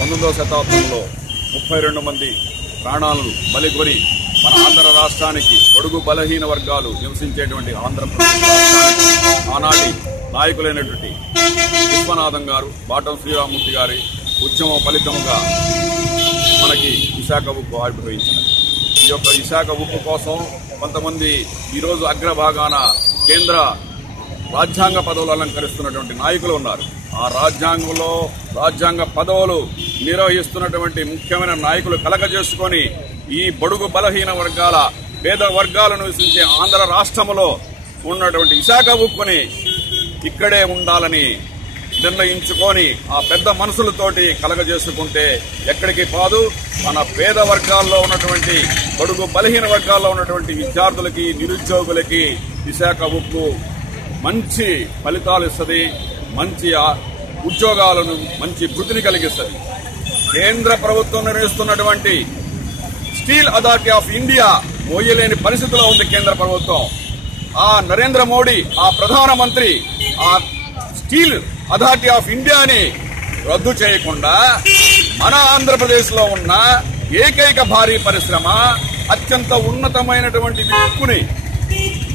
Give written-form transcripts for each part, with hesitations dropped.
19వ శతాబ్దంలో 32 మంది ప్రాణాలను బలిగొని మన ఆంధ్ర రాష్ట్రానికి బడుగు బలహీన వర్గాలు నివసించేటువంటి ఆంధ్రప్రదేశ్ రాష్ట్రానికి ఆనాటి నాయకులైనటువంటి విశ్వనాథం గారు, బాటం శ్రీరామూర్తి గారి ఉద్యమం ఫలితంగా మనకి విశాఖ ఉక్కు ఆవిర్భవించింది. ఈ యొక్క విశాఖ ఉక్కు కోసం కొంతమంది ఈరోజు అగ్రభాగాన కేంద్ర రాజ్యాంగ పదవులు అలంకరిస్తున్నటువంటి నాయకులు ఉన్నారు. ఆ రాజ్యాంగ పదవులు నిర్వహిస్తున్నటువంటి ముఖ్యమైన నాయకులు కలగజేసుకొని ఈ బడుగు బలహీన వర్గాల పేద వర్గాలను నివసించే ఆంధ్ర రాష్ట్రంలో ఉన్నటువంటి విశాఖ ఉక్కుని ఇక్కడే ఉండాలని నిర్ణయించుకొని ఆ పెద్ద మనసులతోటి కలగజేసుకుంటే ఎక్కడికి కాదు, మన పేద వర్గాల్లో ఉన్నటువంటి బడుగు బలహీన వర్గాల్లో ఉన్నటువంటి విద్యార్థులకి, నిరుద్యోగులకి విశాఖ ఉక్కు మంచి ఫలితాలు ఇస్తుంది, మంచి ఉద్యోగాలను, మంచి వృద్ధిని కలిగిస్తుంది. కేంద్ర ప్రభుత్వం నిర్వహిస్తున్నటువంటి స్టీల్ అథారిటీ ఆఫ్ ఇండియా మోయలేని పరిస్థితిలో ఉంది కేంద్ర ప్రభుత్వం. ఆ నరేంద్ర మోడీ, ఆ ప్రధానమంత్రి ఆ స్టీల్ అథారిటీ ఆఫ్ ఇండియాని రద్దు చేయకుండా మన ఆంధ్రప్రదేశ్ లో ఉన్న ఏకైక భారీ పరిశ్రమ, అత్యంత ఉన్నతమైనటువంటి ఉక్కుని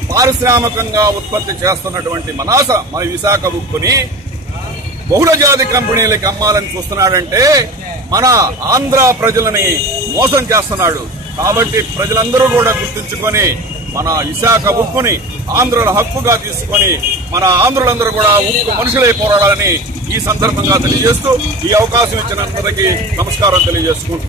పారిశ్రామికంగా ఉత్పత్తి చేస్తున్నటువంటి మన విశాఖ ఉక్కుని బహుళజాతి కంపెనీలకి అమ్మాలని చూస్తున్నాడంటే మన ఆంధ్ర ప్రజలని మోసం చేస్తున్నాడు. కాబట్టి ప్రజలందరూ కూడా గుర్తుంచుకొని మన విశాఖ ఉక్కుని ఆంధ్రుల హక్కుగా తీసుకొని మన ఆంధ్రులందరూ కూడా ఉక్కు మనుషులై పోరాడాలని ఈ సందర్భంగా తెలియజేస్తూ ఈ అవకాశం ఇచ్చిన అందరికీ నమస్కారం తెలియజేసుకుంటున్నాను.